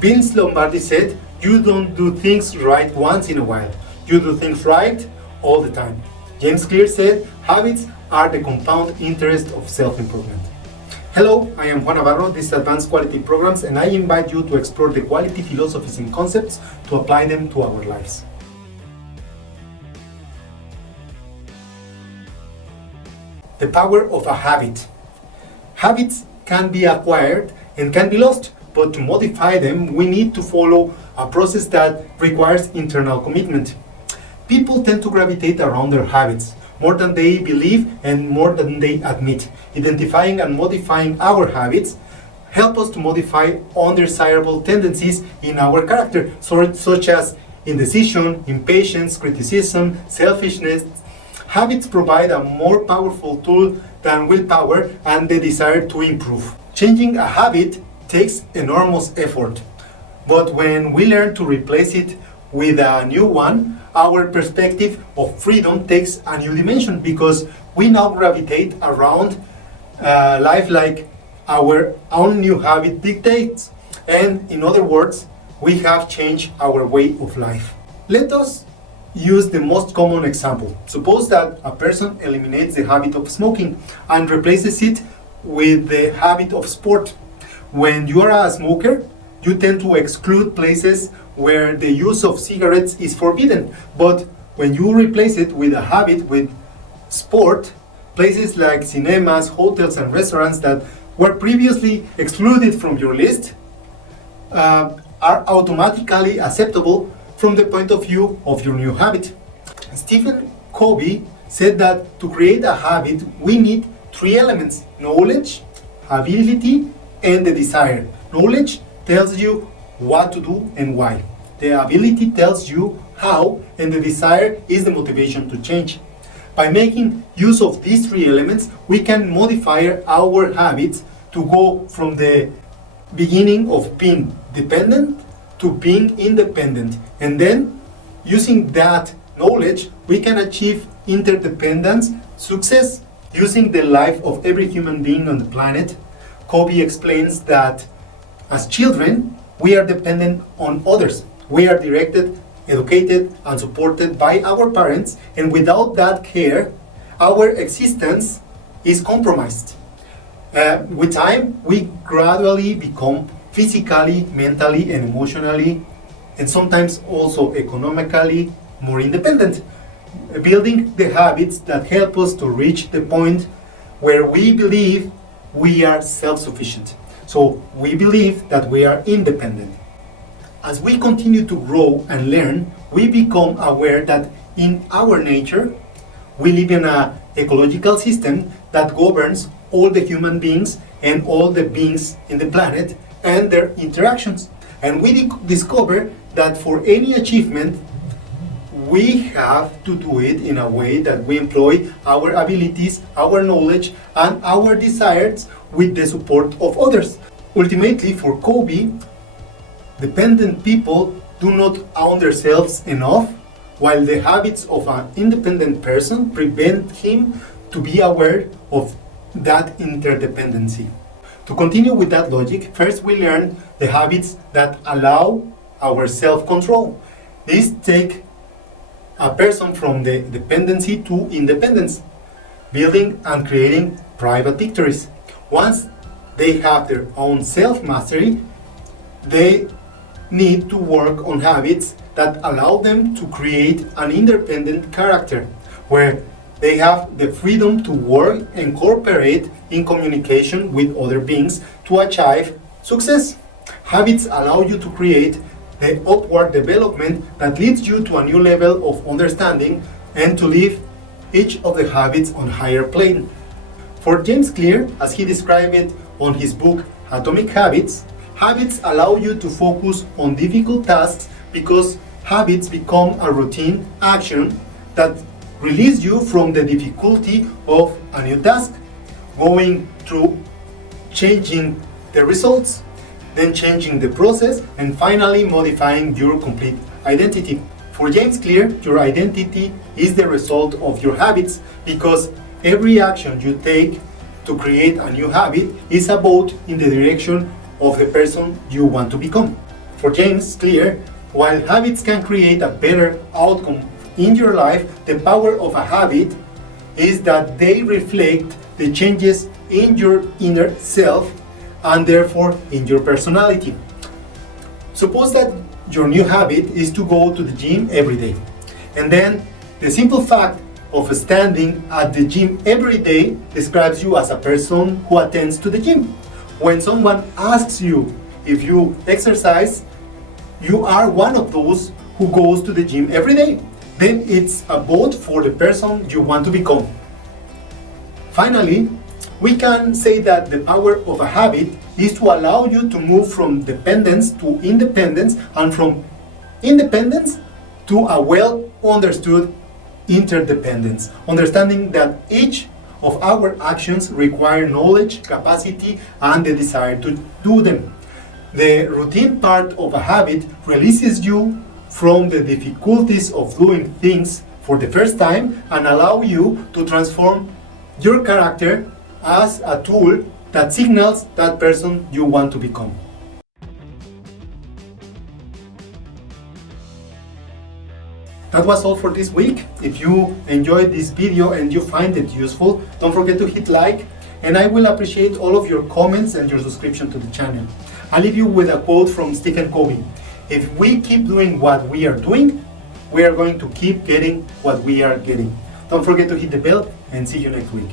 Vince Lombardi said, "You don't do things right once in a while. You do things right all the time." James Clear said, "Habits are the compound interest of self-improvement." Hello, I am Juan Navarro. This is Advanced Quality Programs, and I invite you to explore the quality philosophies and concepts to apply them to our lives. The power of a habit. Habits can be acquired and can be lost, but to modify them, we need to follow a process that requires internal commitment. People tend to gravitate around their habits more than they believe and more than they admit. Identifying and modifying our habits help us to modify undesirable tendencies in our character, such as indecision, impatience, criticism, selfishness. Habits provide a more powerful tool than willpower and the desire to improve. Changing a habit takes enormous effort, but when we learn to replace it with a new one, our perspective of freedom takes a new dimension, because we now gravitate around life like our own new habit dictates. And in other words, we have changed our way of life. Let us use the most common example. Suppose that a person eliminates the habit of smoking and replaces it with the habit of sport. When you are a smoker, you tend to exclude places where the use of cigarettes is forbidden. But when you replace it with a habit with sport, places like cinemas, hotels, and restaurants that were previously excluded from your list are automatically acceptable from the point of view of your new habit. Stephen Covey said that to create a habit, we need three elements: knowledge, ability, and the desire. Knowledge tells you what to do and why. The ability tells you how, and the desire is the motivation to change. By making use of these three elements, we can modify our habits to go from the beginning of being dependent to being independent. And then, using that knowledge, we can achieve interdependence success. Using the life of every human being on the planet, Covey explains that as children, we are dependent on others. We are directed, educated, and supported by our parents, and without that care, our existence is compromised. With time, we gradually become physically, mentally, and emotionally, and sometimes also economically more independent, building the habits that help us to reach the point where we believe we are self-sufficient. So we believe that we are independent. As we continue to grow and learn, we become aware that in our nature, we live in an ecological system that governs all the human beings and all the beings in the planet and their interactions. And we discover that for any achievement, we have to do it in a way that we employ our abilities, our knowledge, and our desires with the support of others. Ultimately, for Covey, dependent people do not own themselves enough, while the habits of an independent person prevent him to be aware of that interdependency. To continue with that logic, first we learn the habits that allow our self-control. These take a person from the dependency to independence, building and creating private victories. Once they have their own self-mastery, they need to work on habits that allow them to create an independent character, where they have the freedom to work and cooperate in communication with other beings to achieve success. Habits allow you to create the upward development that leads you to a new level of understanding and to live each of the habits on higher plane. For James Clear, as he described it on his book Atomic Habits, habits allow you to focus on difficult tasks because habits become a routine action that release you from the difficulty of a new task, going through changing the results, then changing the process, and finally modifying your complete identity. For James Clear, your identity is the result of your habits, because every action you take to create a new habit is a vote in the direction of the person you want to become. For James Clear, while habits can create a better outcome in your life, the power of a habit is that they reflect the changes in your inner self and therefore in your personality. Suppose that your new habit is to go to the gym every day. And then the simple fact of standing at the gym every day describes you as a person who attends to the gym. When someone asks you if you exercise, you are one of those who goes to the gym every day. Then it's a vote for the person you want to become. Finally, we can say that the power of a habit is to allow you to move from dependence to independence and from independence to a well-understood interdependence, understanding that each of our actions require knowledge, capacity, and the desire to do them. The routine part of a habit releases you from the difficulties of doing things for the first time and allow you to transform your character as a tool that signals that person you want to become. That was all for this week. If you enjoyed this video and you find it useful, don't forget to hit like, and I will appreciate all of your comments and your subscription to the channel. I'll leave you with a quote from Stephen Covey. If we keep doing what we are doing, we are going to keep getting what we are getting. Don't forget to hit the bell and see you next week.